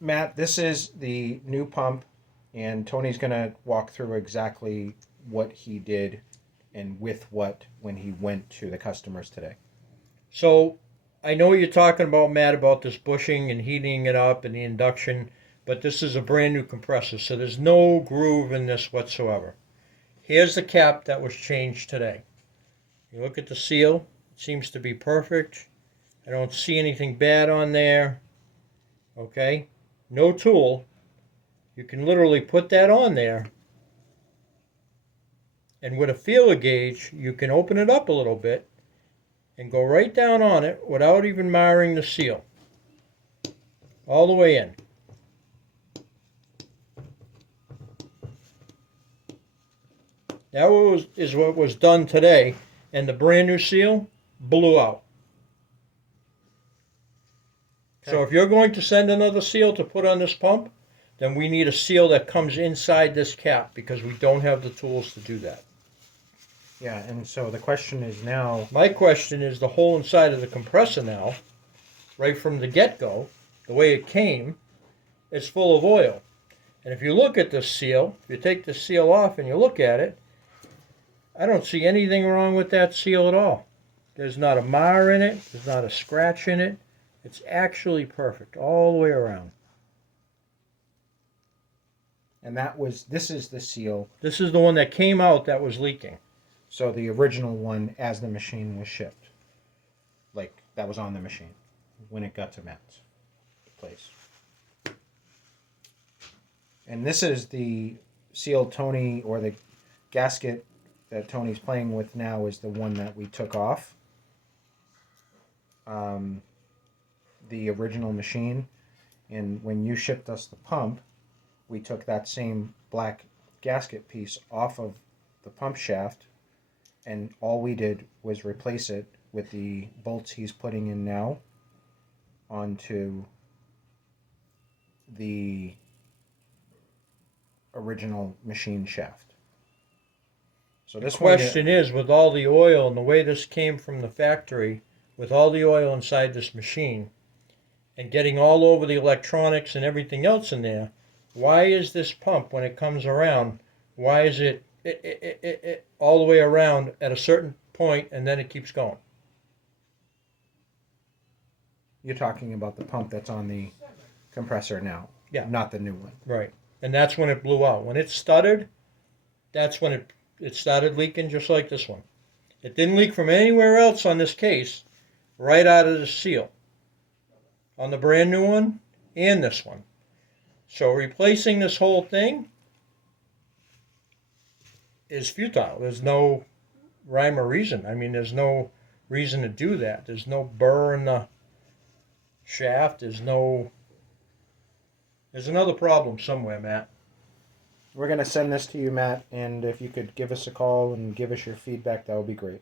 Matt, this is the new pump, and Tony's going to walk through exactly what he did and with what when he went to the customers today. So I know you're talking about, Matt, about this bushing and heating it up and the induction, but this is a brand new compressor, so there's no groove in this whatsoever. Here's the cap that was changed today. You look at the seal, it seems to be perfect. I don't see anything bad on there. Okay? No tool. You can literally put that on there, and with a feeler gauge, you can open it up a little bit and go right down on it without even marring the seal. All the way in. Is what was done today, and the brand new seal blew out. Okay. So if you're going to send another seal to put on this pump, then we need a seal that comes inside this cap because we don't have the tools to do that. Yeah, and so the question is now. My question is the hole inside of the compressor now, right from the get-go, the way it came, is full of oil. And if you look at this seal, if you take the seal off and you look at it, I don't see anything wrong with that seal at all. There's not a mar in it. There's not a scratch in it. It's actually perfect all the way around. And this is the seal. This is the one that came out that was leaking. So the original one as the machine was shipped. Like, that was on the machine when it got to Matt's place. And this is the seal Tony, or the gasket that Tony's playing with now, is the one that we took off. The original machine. And when you shipped us the pump, we took that same black gasket piece off of the pump shaft, and all we did was replace it with the bolts he's putting in now onto the original machine shaft. So this The question is, with all the oil and the way this came from the factory, with all the oil inside this machine and getting all over the electronics and everything else in there, why is this pump, when it comes around, why is it all the way around at a certain point and then it keeps going? You're talking about the pump that's on the compressor now, Yeah. not the new one. Right. And that's when it blew out. When it stuttered, that's when it started leaking, just like this one. It didn't leak from anywhere else on this case, right out of the seal. On the brand new one and this one. So replacing this whole thing is futile. There's no rhyme or reason. I mean, there's no reason to do that. There's no burr in the shaft. There's another problem somewhere, Matt. We're going to send this to you, Matt, and if you could give us a call and give us your feedback, that would be great.